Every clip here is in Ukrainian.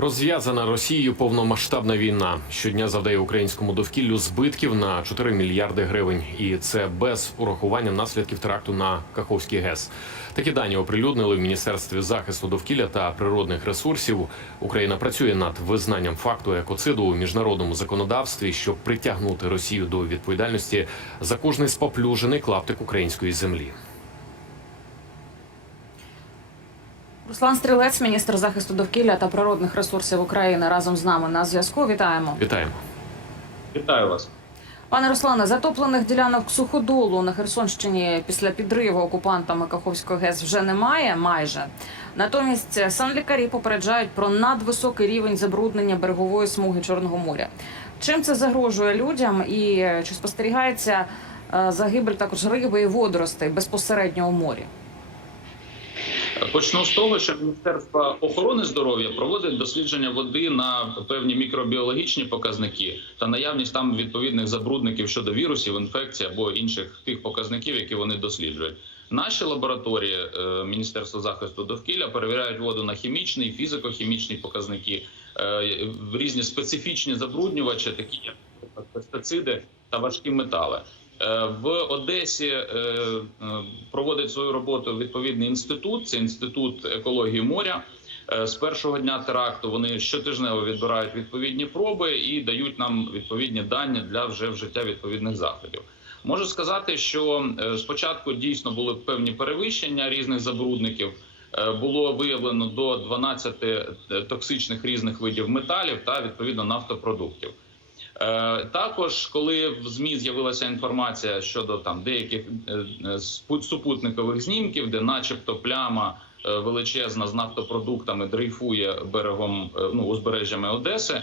Розв'язана Росією повномасштабна війна щодня завдає українському довкіллю збитків на 4 мільярди гривень, і це без урахування наслідків теракту на Каховський ГЕС. Такі дані оприлюднили в міністерстві захисту довкілля та природних ресурсів. Україна працює над визнанням факту екоциду у міжнародному законодавстві, щоб притягнути Росію до відповідальності за кожний споплюжений клаптик української землі. Руслан Стрілець, міністр захисту довкілля та природних ресурсів України, разом з нами на зв'язку. Вітаємо, Вітаємо. Вітаю вас. пане Руслане. Затоплених ділянок суходолу на Херсонщині після підриву окупантами Каховського ГЕС вже немає. Майже натомість санлікарі попереджають про надвисокий рівень забруднення берегової смуги Чорного моря. Чим це загрожує людям, і чи спостерігається е, загибель також риби і водоростей безпосередньо у морі? Почну з того, що Міністерство охорони здоров'я проводить дослідження води на певні мікробіологічні показники та наявність там відповідних забрудників щодо вірусів, інфекцій або інших тих показників, які вони досліджують. Наші лабораторії е, Міністерства захисту довкілля перевіряють воду на хімічні, фізико-хімічні показники, е, різні специфічні забруднювачі, такі як пестициди та важкі метали. Е, В Одесі е, е, проводить свою роботу відповідний інститут. Це інститут екології моря. З першого дня теракту вони щотижнево відбирають відповідні проби і дають нам відповідні дані для вже вжиття відповідних заходів. Можу сказати, що спочатку дійсно були певні перевищення різних забрудників. Було виявлено до 12 токсичних різних видів металів та відповідно нафтопродуктів. Е, Також, коли в змі з'явилася інформація щодо там деяких е, е, супутникових знімків, де, начебто, пляма величезна з нафтопродуктами дрейфує берегом ну узбережжями Одеси.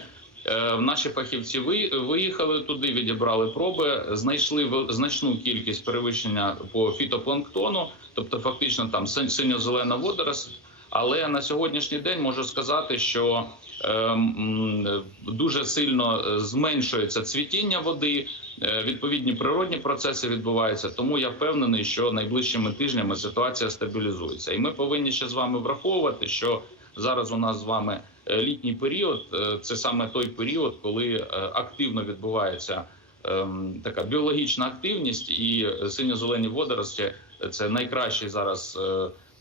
Наші фахівці ви- виїхали туди, відібрали проби, знайшли значну кількість перевищення по фітопланктону, тобто фактично там син- синьо-зелена водоросль. Але на сьогоднішній день можу сказати, що ем, дуже сильно е, зменшується цвітіння води. е, Відповідні природні процеси відбуваються, тому я впевнений, що найближчими тижнями ситуація стабілізується, і ми повинні ще з вами враховувати, що зараз у нас з вами е, літній період. Це саме той період, коли активно відбувається ем, така біологічна активність, і синьо-зелені водорості – це найкращий зараз.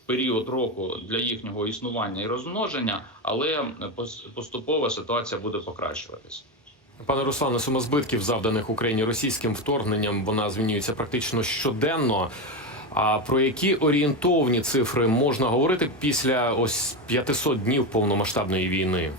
Період року для їхнього існування і розмноження, але пос- поступово ситуація буде покращуватись. Пане Руслане, сума збитків, завданих Україні російським вторгненням, вона змінюється практично щоденно. А про які орієнтовні цифри можна говорити після ось 500 днів повномасштабної війни?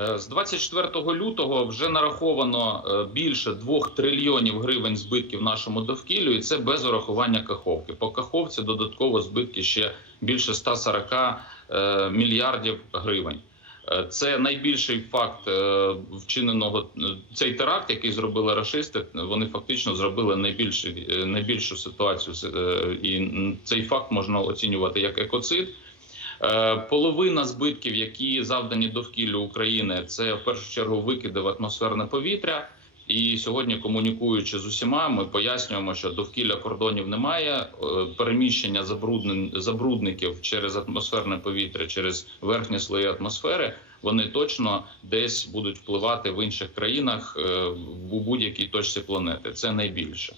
Е, З 24 лютого вже нараховано е, більше 2 трильйонів гривень збитків нашому довкіллю, і це без урахування каховки. По каховці додатково збитки ще більше 140 е, мільярдів гривень. Це найбільший факт вчиненого цей теракт, який зробили рашисти. Вони фактично зробили найбільший, е, найбільшу ситуацію. І цей факт можна оцінювати як екоцид. Е, Половина збитків, які завдані довкіллю України, це в першу чергу викиди в атмосферне повітря. І сьогодні, комунікуючи з усіма, ми пояснюємо, що довкілля кордонів немає. Е, Переміщення забрудників через атмосферне повітря, через верхні слої атмосфери, вони точно десь будуть впливати в інших країнах е, в будь-якій точці планети. Це найбільше.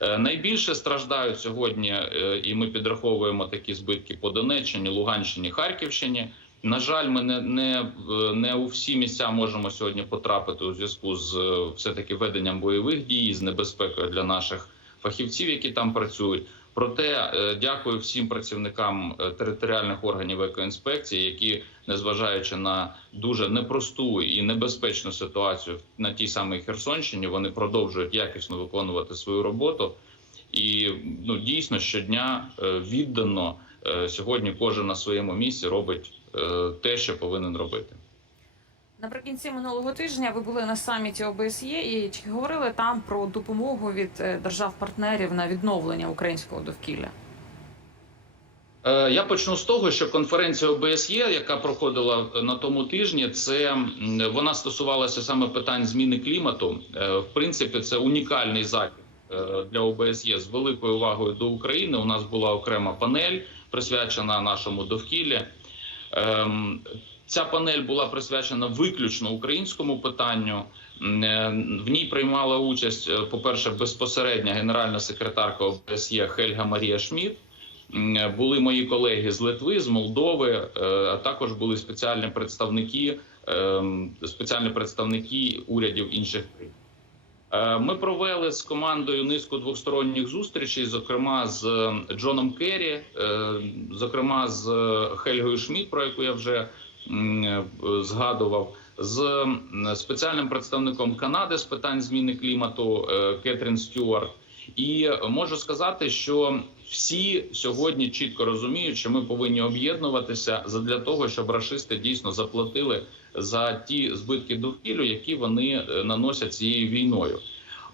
Е, Найбільше страждають сьогодні, е, і ми підраховуємо такі збитки по Донеччині, Луганщині, Харківщині. На жаль, ми не, не, не у всі місця можемо сьогодні потрапити у зв'язку з е, все таки веденням бойових дій з небезпекою для наших фахівців, які там працюють. Проте е, дякую всім працівникам е, територіальних органів екоінспекції, які, незважаючи на дуже непросту і небезпечну ситуацію на тій самій Херсонщині, вони продовжують якісно виконувати свою роботу. І ну дійсно щодня е, віддано сьогодні кожен на своєму місці робить те, що повинен робити. Наприкінці минулого тижня ви були на саміті ОБСЄ і чи говорили там про допомогу від е, держав-партнерів на відновлення українського довкілля? Е, Я почну з того, що конференція ОБСЄ, яка проходила на тому тижні, це вона стосувалася саме питань зміни клімату. Е, В принципі, це унікальний захід е, для ОБСЄ з великою увагою до України. У нас була окрема панель присвячена нашому довкіллі. Ем, Ця панель була присвячена виключно українському питанню. Е, В ній приймала участь, е, по-перше, безпосередня генеральна секретарка ОБСЄ Хельга Марія Шмідт. Е, Були мої колеги з Литви, з Молдови, а також були спеціальні представники, ем, спеціальні представники урядів інших країн. Ми провели з командою низку двосторонніх зустрічей, зокрема з е, Джоном Керрі, зокрема з Хельгою Шмідт, про яку я вже згадував, з спеціальним представником Канади з питань зміни клімату е, Кетрін Стюарт. І е, можу сказати, що всі сьогодні чітко розуміють, що ми повинні об'єднуватися задля того, щоб рашисти дійсно заплатили за ті збитки довкіллю, які вони е, наносять цією війною.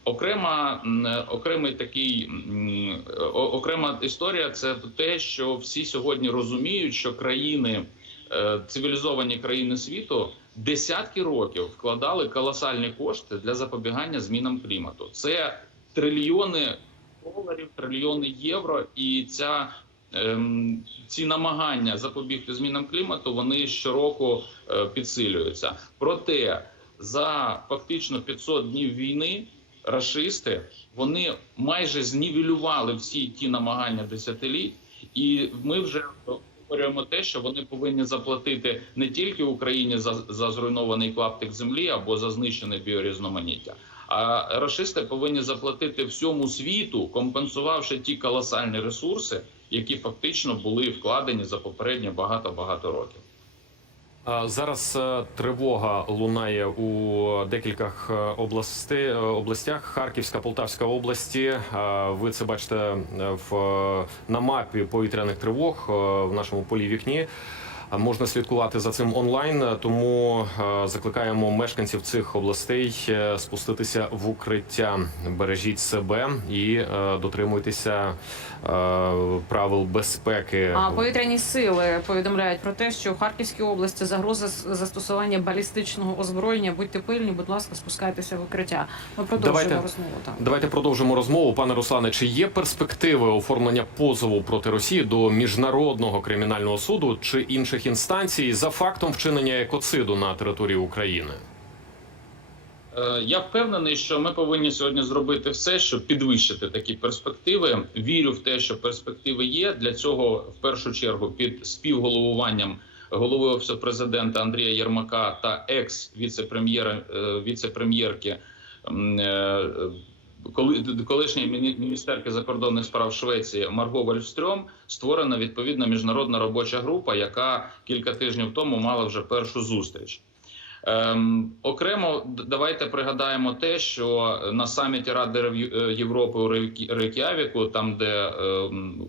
Окрема е, окремий такий окрема історія це те, що всі сьогодні розуміють, що країни е, цивілізовані країни світу десятки років вкладали колосальні кошти для запобігання змінам клімату. Це трильйони доларів, трильйони євро, і ця ем, ці намагання запобігти змінам клімату вони щороку е, підсилюються. Проте за фактично 500 днів війни рашисти вони майже знівелювали всі ті намагання десятиліть, і ми вже говоримо те, що вони повинні заплатити не тільки Україні за, за зруйнований клаптик землі або за знищене біорізноманіття. А рашисти повинні заплатити всьому світу, компенсувавши ті колосальні ресурси, які фактично були вкладені за попередні багато багато років. А Зараз е, тривога лунає у декількох е, областей, е, областях. Харківська, Полтавська області. Е, Ви це бачите е, в е, на мапі повітряних тривог е, в нашому полі вікні. Можна слідкувати за цим онлайн, тому е, закликаємо мешканців цих областей е, спуститися в укриття. Бережіть себе і е, дотримуйтеся правил безпеки. А повітряні сили повідомляють про те, що в Харківській області загроза застосування балістичного озброєння. Будьте пильні, будь ласка, спускайтеся в укриття. Ми продовжуємо Давайте. розмову. Так. Давайте продовжимо розмову. Пане Руслане, чи є перспективи оформлення позову проти Росії до міжнародного кримінального суду чи інших інстанцій за фактом вчинення екоциду на території України? Е, Я впевнений, що ми повинні сьогодні зробити все, щоб підвищити такі перспективи. Вірю в те, що перспективи є. Для цього в першу чергу під співголовуванням голови офісу президента Андрія Єрмака та екс віце-прем'єра е, віце-прем'єрки е, колишньої міні- міністерки закордонних справ Швеції Марго Вальфстрьом створена відповідна міжнародна робоча група, яка кілька тижнів тому мала вже першу зустріч. Ем, окремо давайте пригадаємо те, що на саміті Ради е, Європи у Рейк'явіку, там де ем,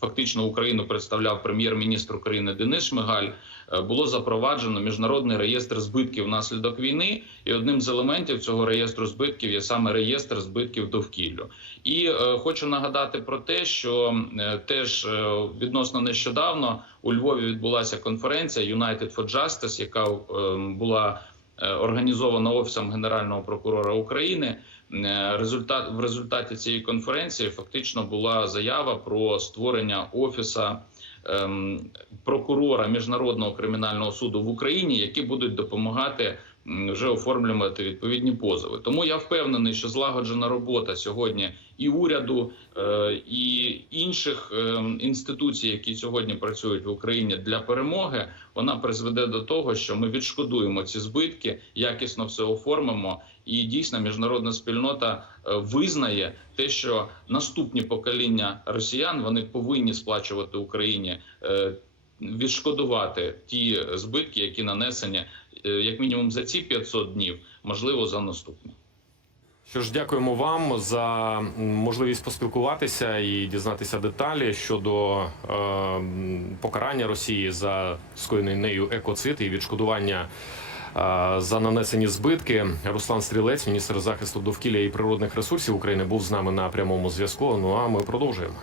фактично Україну представляв прем'єр-міністр України Денис Шмигаль, е, було запроваджено міжнародний реєстр збитків внаслідок війни. І одним з елементів цього реєстру збитків є саме реєстр збитків довкіллю. І е, хочу нагадати про те, що е, теж е, відносно нещодавно у Львові відбулася конференція United for Justice, яка е, була е, організована офісом генерального прокурора України. Е, Результат в результаті цієї конференції фактично була заява про створення офіса ем, прокурора міжнародного кримінального суду в Україні, які будуть допомагати вже оформлювати відповідні позови. Тому я впевнений, що злагоджена робота сьогодні і уряду, е, і інших е, інституцій, які сьогодні працюють в Україні для перемоги, вона призведе до того, що ми відшкодуємо ці збитки, якісно все оформимо, і дійсно міжнародна спільнота е, визнає те, що наступні покоління росіян вони повинні сплачувати Україні. е, Відшкодувати ті збитки, які нанесені е, як мінімум за ці 500 днів, можливо, за наступні. Що ж, дякуємо вам за можливість поспілкуватися і дізнатися деталі щодо е, покарання Росії за скоєний нею екоцид і відшкодування. За нанесені збитки Руслан Стрілець, міністр захисту довкілля і природних ресурсів України, був з нами на прямому зв'язку. Ну а ми продовжуємо.